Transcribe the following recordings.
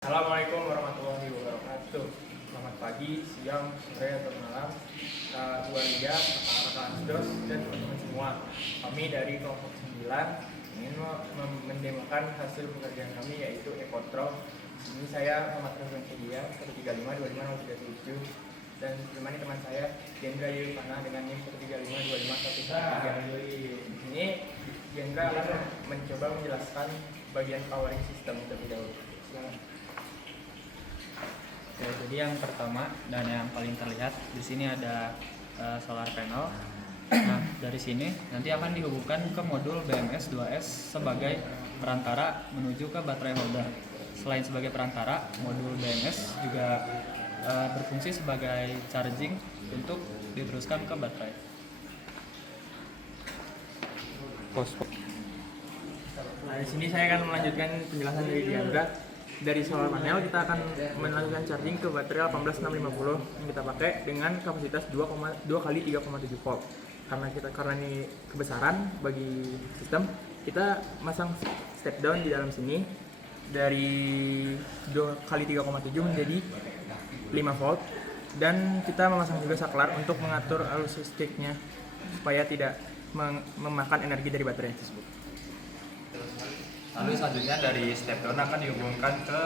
Assalamualaikum warahmatullahi wabarakatuh. Selamat pagi, siang, sore, atau malam, Bu Alia, kakak-kakak Asdos, dan teman-teman semua. Kami dari kelompok 9 ingin mendemokan hasil pekerjaan kami, yaitu Ekotrol. Ini saya Muhammad Raffi Dia 1352507, dan ditemani teman saya Gendra Yulfana dengan NIM 1352513. Ini Gendra akan mencoba menjelaskan bagian powering system terlebih dahulu. Silakan. Oke, jadi yang pertama dan yang paling terlihat di sini ada solar panel. Nah, dari sini nanti akan dihubungkan ke modul BMS 2S sebagai perantara menuju ke baterai holder. Selain sebagai perantara, modul BMS juga berfungsi sebagai charging untuk diteruskan ke baterai. Nah, di sini saya akan melanjutkan penjelasan dari Diandra. Dari solar panel kita akan melakukan charging ke baterai 18650 yang kita pakai dengan kapasitas 2 kali 3,7 volt. Karena ini kebesaran bagi sistem, kita masang step down di dalam sini dari 2 kali 3,7 menjadi 5 volt, dan kita memasang juga saklar untuk mengatur arus listriknya supaya tidak memakan energi dari baterai tersebut. Lalu selanjutnya dari step down akan dihubungkan ke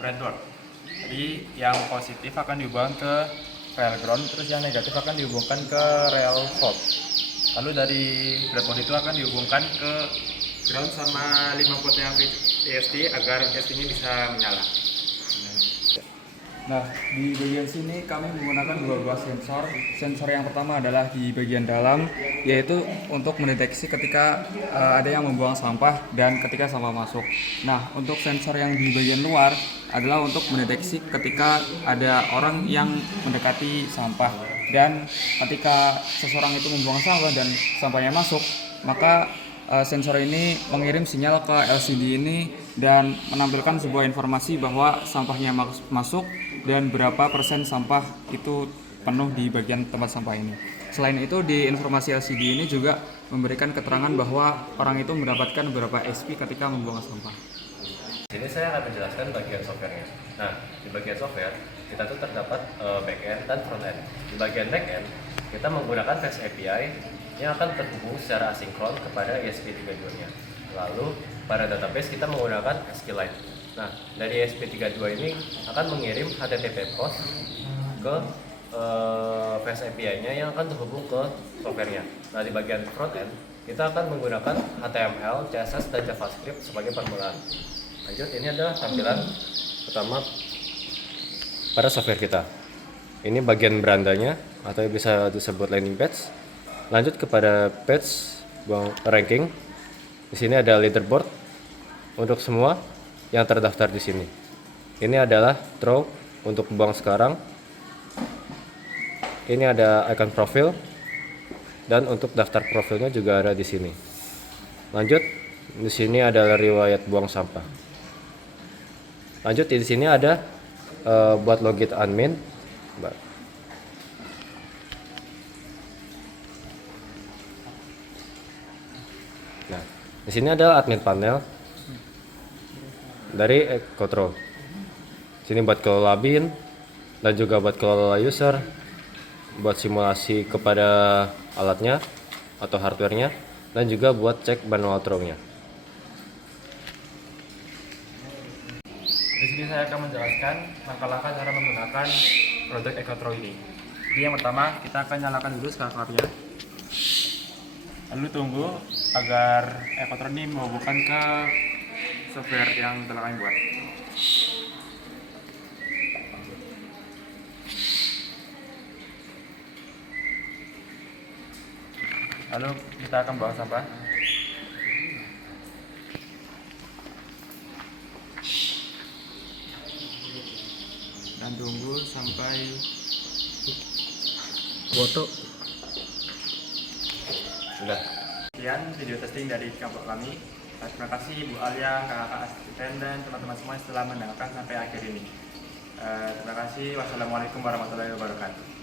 breadboard. Jadi yang positif akan dihubungkan ke rel ground, terus yang negatif akan dihubungkan ke rel volt. Lalu dari breadboard itu akan dihubungkan ke ground sama 5 voltnya VSD agar VSD ini bisa menyala. Nah, di bagian sini kami menggunakan dua buah sensor. Sensor yang pertama adalah di bagian dalam, yaitu untuk mendeteksi ketika ada yang membuang sampah dan ketika sampah masuk. Nah, untuk sensor yang di bagian luar adalah untuk mendeteksi ketika ada orang yang mendekati sampah. Dan ketika seseorang itu membuang sampah dan sampahnya masuk, maka sensor ini mengirim sinyal ke LCD ini dan menampilkan sebuah informasi bahwa sampahnya masuk dan berapa persen sampah itu penuh di bagian tempat sampah ini. Selain itu, di informasi LCD ini juga memberikan keterangan bahwa orang itu mendapatkan berapa SP ketika membuang sampah. Ini saya akan menjelaskan bagian softwarenya. Nah, di bagian software kita tuh terdapat backend dan frontend. Di bagian backend kita menggunakan REST API yang akan terhubung secara asinkron kepada ESP32-nya. Lalu pada database kita menggunakan SQLite. Nah, dari ESP32 ini akan mengirim HTTP post ke REST API-nya yang akan terhubung ke softwarenya. Nah, di bagian frontend kita akan menggunakan HTML, CSS, dan JavaScript sebagai permulaan. Lanjut, ini adalah tampilan pertama pada software kita. Ini bagian berandanya atau bisa disebut landing page. Lanjut kepada page ranking. Di sini ada leaderboard untuk semua yang terdaftar di sini. Ini adalah draw untuk buang sekarang. Ini ada icon profil dan untuk daftar profilnya juga ada di sini. Lanjut, di sini adalah riwayat buang sampah. Lanjut, di sini ada buat login admin. Nah, di sini adalah admin panel dari Ekotrol. Sini buat kelola bin dan juga buat kelola user, buat simulasi kepada alatnya atau hardwarenya, dan juga buat cek manual throw-nya. Di sini saya akan menjelaskan langkah-langkah cara menggunakan produk Ekotrol ini. Jadi yang pertama, kita akan nyalakan dulu saklarnya. Lalu tunggu agar Ekotrol ini menghubungkan ke software yang telah kami buat. Lalu kita akan buang sampah. Dan tunggu sampai foto. Sudah. Sekian video testing dari kelompok kami. Terima kasih Bu Alia, kakak asisten, dan teman-teman semua yang telah mendengarkan sampai akhir ini. Terima kasih. Wassalamualaikum warahmatullahi wabarakatuh.